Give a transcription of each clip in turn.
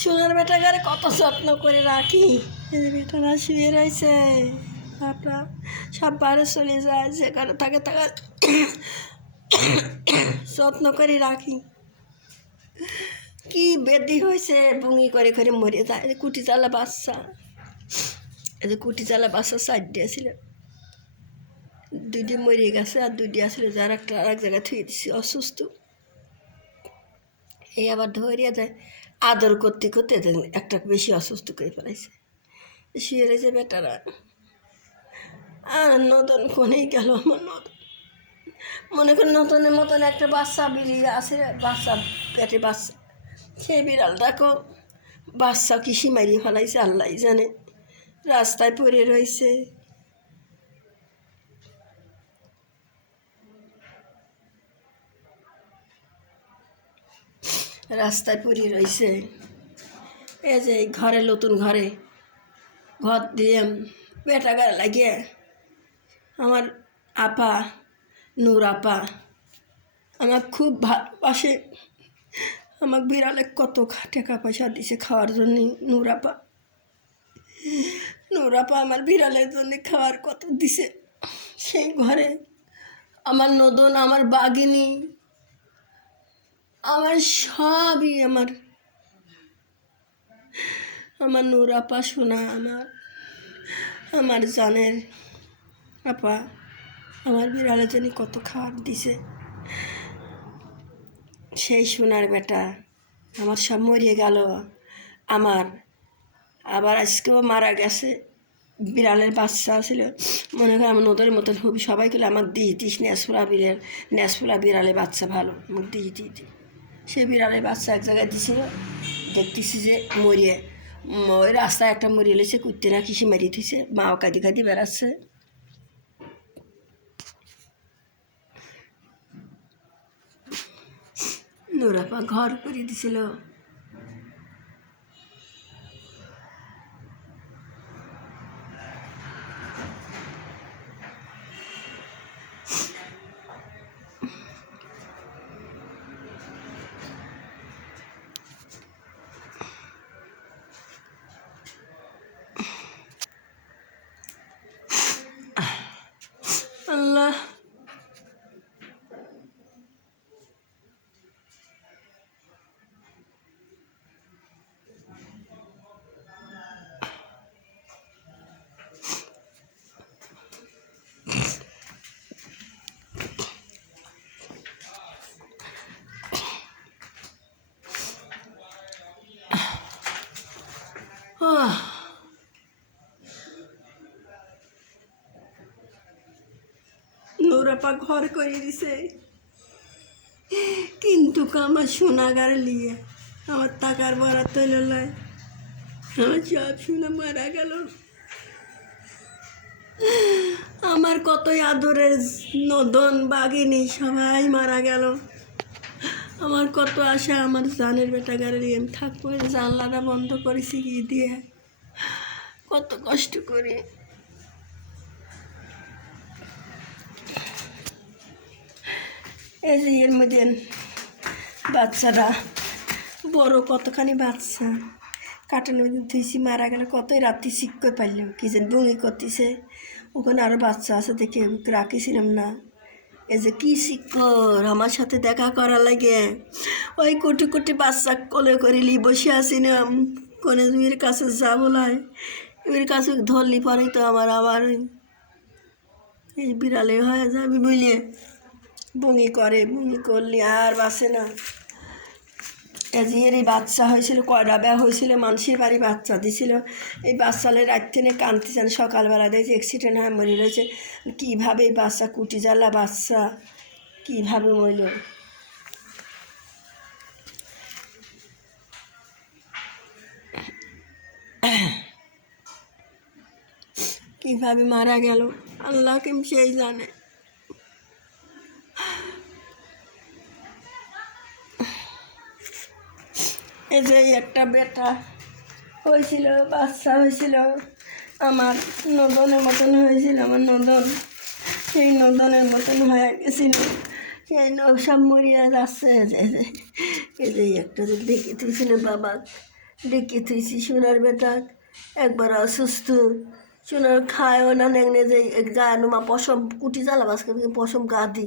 সোনার বেটাগারে কত যত্ন করে রাখি। এই বেটারা শুয়ে রয়েছে, আপনার সব বারে চলে যায়, যেখানে থাকে তাকে যত্ন করে রাখি। কি বেদি হয়েছে, বুঙি করে করে মরে যায়। কুটি চালা বাচ্চা, এই যে কুটি চালা বাচ্চা 4টি ছিল, 2টি মরে গেছে আর 2টি আসলে যার একটা আর এক জায়গায় থুয়ে দিছি অসুস্থ। এই আবার ধরিয়া যায়, আদর করতে করতে একটা বেশি অসুস্থ করে ফেলাইছে, শুয়ে রয়েছে বেটারা। আর নতুন ফোনেই গেল আমার নতুন, মনে করি নতুনের মতন একটা বাচ্চা বেরিয়ে আসে, বাচ্চা পেটে বাচ্চা, সেই বিড়ালটাকেও বাচ্চা কিসি মারিয়ে ফেলাইছে আল্লাহ জানে, রাস্তায় পড়ে রয়েছে। রাস্তায় পড়ে রয়েছে। এই যে ঘরে, নতুন ঘরে ঘর দিয়ে বেটা গায়ে লাগিয়ে আমার আপা, নূর আপা আমার খুব ভালোবাসে। আমার বিড়ালে কত টাকা পয়সা দিছে খাওয়ার জন্য। নূর আপা আমার বিড়ালের জন্য খাওয়ার কত দিছে। সেই ঘরে আমার নদন, আমার বাঘিনী, আমার সবই আমার নূর আপা শোনা, আমার জানের আপা আমার বিড়ালের জন্য কত খাবার দিছে। সেই সোনার বেটা আমার সব মরিয়ে গেল। আমার আবার আজকেও মারা গেছে। বিড়ালের বাচ্চা ছিল, মনে হয় আমার নদরের মতন হবি, সবাই গেলে আমাকে দিস ন্যাসফুলা বিড়ালের বাচ্চা ভালো, আমাকে দিই। সেই বিড়ালের বাচ্চা এক জায়গায় দিছিল, দেখতেছি যে মরিয়ে ওই রাস্তায় একটা মরিয়ে লেছে, কুত্তে না কিসে মারিয়ে দিছে, মাও কাঁদি বেড়াচ্ছে। নূর আপা ঘর করে দিছিল। আল্লাহ নূর আপা ঘর করে দিছে, কিন্তু আমার সোনাগার লিয়ে আমার টাকার বরাত তৈল লয়, আমার সব সোনা মারা গেল। আমার কতই আদরের নদন বাঘিনী সবাই মারা গেল। আমার কত আশা, আমার জানের বেটা গাড়ি নিয়ে আমি থাকবো, জানলাটা বন্ধ করেছি কি দিয়ে, কত কষ্ট করি। এই যে এর মধ্যে বাচ্চাটা বড় কতখানি বাচ্চা কাটানোর মধ্যে ধুইছি, মারা গেলে কতই রাত্রি শিখ করে পারলাম, কি যেন বমি করতেছে, ওখানে আরও বাচ্চা আছে দেখে রাখিছিলাম না। এই যে কী শিক্ষর আমার সাথে দেখা করা লাগে, ওই কোটি কোটি বাচ্চা কোলে করিলি বসে আসিলাম, কোনে এর কাছে যাবো লাই, এর কাছে ধরলি পরেই তো আমার আবার এই বিড়ালে হয়ে যাবি বুঝলে, বমি করলি আর বাসে না। এর এই বাচ্চা হয়েছিল, কয়টা ব্যা হয়েছিল, মানুষের বাড়ি বাচ্চা দিছিল, এই বাচ্চালে রাত থেকে কাঁদতেছেন, সকালবেলা দেখছি অ্যাক্সিডেন্ট হয়ে মরে রয়েছে। কীভাবে এই বাচ্চা, কুটি জ্বালা বাচ্চা কীভাবে মরল, কীভাবে মারা গেল আল্লাহ কেম সেই জানে। এই যে একটা বেটা হয়েছিল, বাচ্চা হয়েছিল, আমার নদনের মতন হয়েছিল, আমার নদন সেই নদনের মতন হয়ে গেছিল, সেই সব মরিয়া যাচ্ছে। এই এই যে একটা যে ডেকে থুইছিল বাবা, ডেকে থুইছি সোনার বেটা একবার অসুস্থ, সোনার খায়ও না নেংনে যে গায়ে নোমা পশম কুটি জ্বালা বাসকে পশম গা দি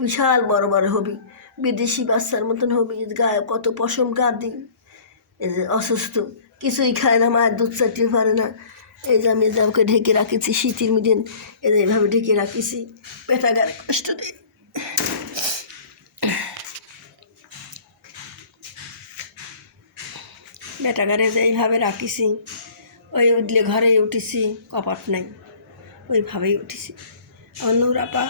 বিশাল বড় বড় হবি, বিদেশি বাচ্চার মতন হবি, গায়ে কত পশম গা দি। এই যে অসুস্থ, কিছুই খায় না, মায়ের দুধ চাটিয়ে পারে না। এই যে আমি ওকে ঢেকে রাখেছি শীতের মিডিয়ান, এই যে এইভাবে ঢেকে রাখিছি, পেটা গায়ে কষ্ট দিই। বেটাগারে যে এইভাবে রাখিছি, ওই উঠলে ঘরে উঠেছি, কপাট নাই, ওইভাবেই উঠেছি। আমার নৌরাপা,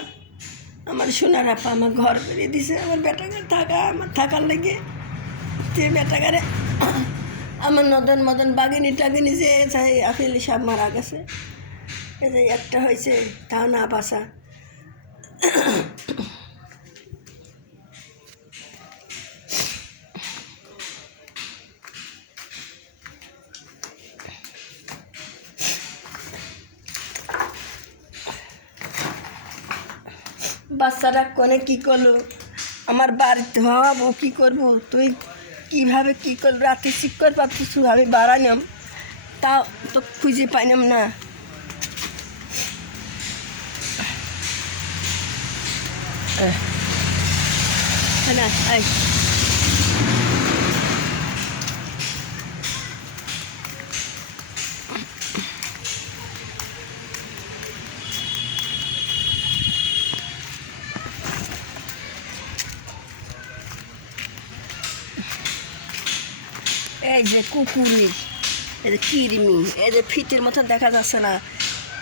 আমার সোনার আপা আমার ঘর বেরিয়ে দিছে, আমার বেটাগার আমার থাকার লেগে। যে বেটাগারে আমার নদন মদন বাগিনী টাগিনি যে আফিল সব মারা গেছে, এই যে একটা হয়েছে তাও না বাসা। বাচ্চাটা কোনে কী করলো, আমার বাড়িতে হব কী করবো, তুই কীভাবে কী করবো, রাতে শিক্ষর পাচ্ছিস আমি বাড়াইলাম, তাও তো খুঁজে পাইলাম না। না এই যে কুকুরের, এই যে কিরমি, এই যে ফিটের মতন দেখা যাচ্ছে না।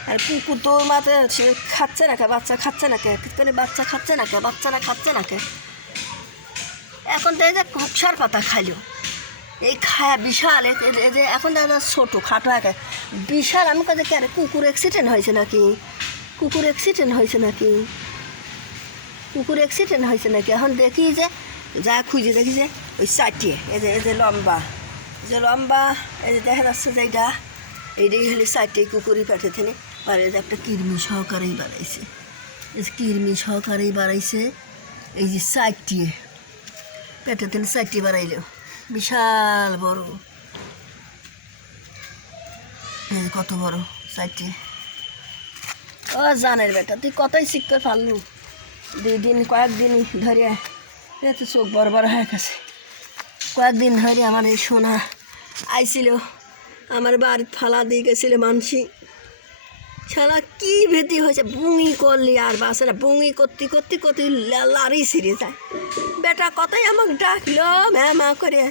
আর কুকুর তো মাথায় সে খাচ্ছে না কে, বাচ্চা খাচ্ছে না কে, করে বাচ্চা খাচ্ছে না কে, বাচ্চারা খাচ্ছে না কে। এখন তো এই যে কুকসার পাতা খাইলো, এই খায়া বিশাল, এই যে এখন দাদা ছোটো খাটো একে বিশাল। আমি কাছে কেন কুকুর অ্যাক্সিডেন্ট হয়েছে নাকি, কুকুর অ্যাক্সিডেন্ট হয়েছে নাকি, কুকুর অ্যাক্সিডেন্ট হয়েছে নাকি। এখন দেখি যে যা খুঁজে দেখি যে ওই চারটিয়ে, এই যে লম্বা, যে লম্বা, এই যে দেখা যাচ্ছে যে এইটাই হলে চারটে কুকুরই পেটে থেকে পারে, যে একটা কৃমি সহকারেই বাড়াইছে, এই যে কৃমি সহকারেই বাড়াইছে, এই যে চারটি পেটে থেকে চারটি বাড়াইল, বিশাল বড়, কত বড় চারটি। ও জানের বেটা, তুই কতই শিখতে পারলু, কয়েকদিন ধরে তো চোখ বড় বড় হয়ে গেছে। কয়েকদিন ধরে আমার এই সোনা আইছিল, আমার বাড়ির ফালা দিয়ে গেছিল মানসি, শালা কি ভেতি হয়েছে, বুঙি করলি আর বাসে না, বুঙি করতে করতে করতে লারি ছিঁড়ে যায়। বেটা কতই আমাকে ডাকলো মা করে,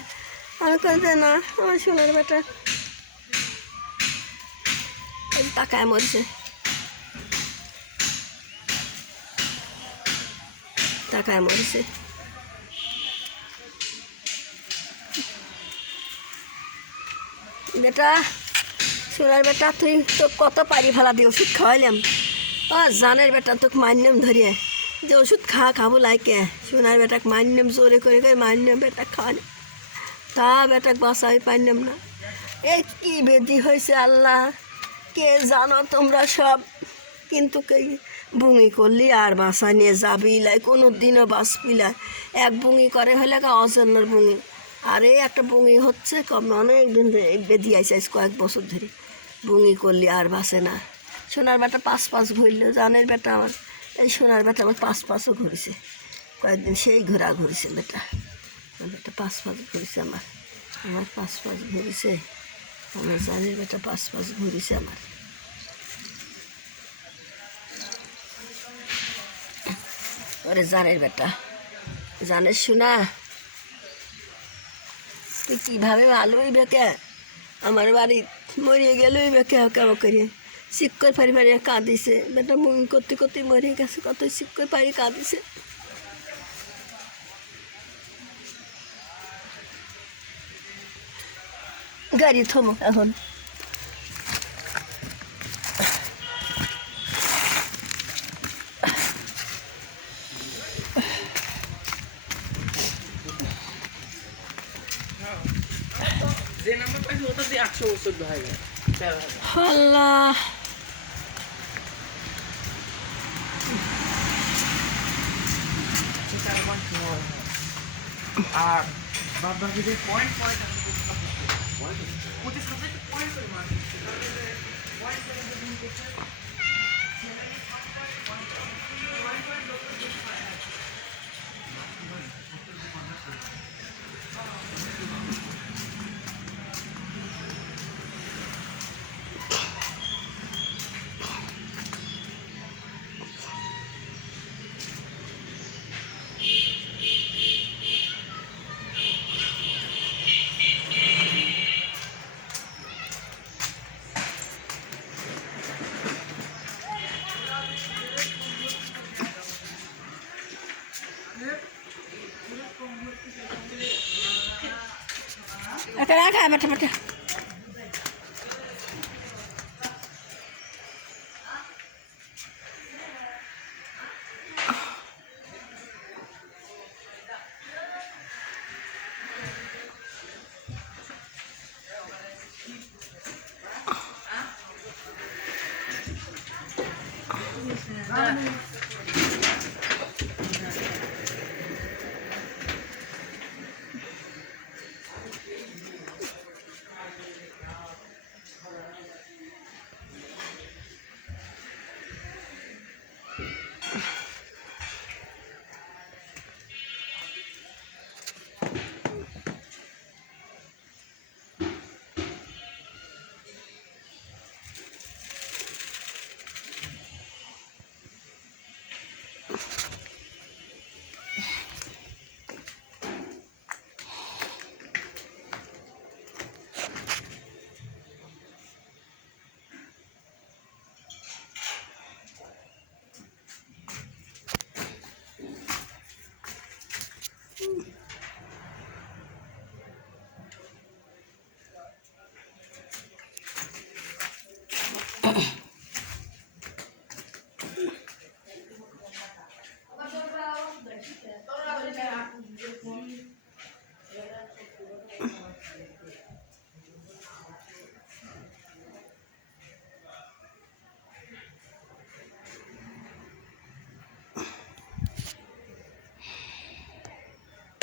আমি করতে না, আমার সোনার বেটা টাকায় মরছে, টাকায় মরছে। বেটা সোনার বেটা, তুই তো কত পারি ফেলা দিয়ে ওষুধ খাওয়াইলাম, ও জানের বেটা তোকে মান্যম ধরিয়ে যে ওষুধ খাবো লাইকে, সোনার বেটাকে মান্যম জোরে করে মান্যম বেটা খাওয়ানো, তা বেটাকে বাঁচাই পাইলাম না। এই কী বেদি হয়েছে আল্লাহ, কে জানো তোমরা সব, কিন্তু কে বুঙি করলি আর বাসা নিয়ে যাবি লাই, কোনো দিনও বাঁচবি লাই। এক বুঙি করে হলে অজন্যর বুঙি, আর এই একটা বুঙি হচ্ছে অনেক দিন বেদি আইসে কয়েক বছর ধরে, বুঙি করলি আর বাসে না। সোনার বেটা পাঁচ ঘুরল, জানের বেটা আমার, এই সোনার বেটা আমার পাঁচও ঘুরেছে কয়েকদিন, সেই ঘোরা ঘুরেছে বেটা, বেটা পাঁচ ঘুরেছে আমার পাঁচ ঘুরেছে, আমার জানের বেটা পাঁচ ঘুরেছে আমার। ওরে জানের বেটা, জানের শোনা, তুই কীভাবে ভালো হইবে কে, আমার বাড়ি মরিয়ে গেল হইবে কে কেমন করে, শিক্ষর ফারি ফারি কাঁদিছে বেটা, মুই করতে করতে মরিয়ে গেছে, কত শিক্ষর ফারি কাঁদিছে। গাড়ি থমো এখন, আল্লাহ আর বাদ বাকিদের পয়েন্ট পয়েন্ট প্রতি সাবজেক্ট পয়েন্ট করে মার্ক পয়েন্ট করতে একটা রাখা বেটা বেটা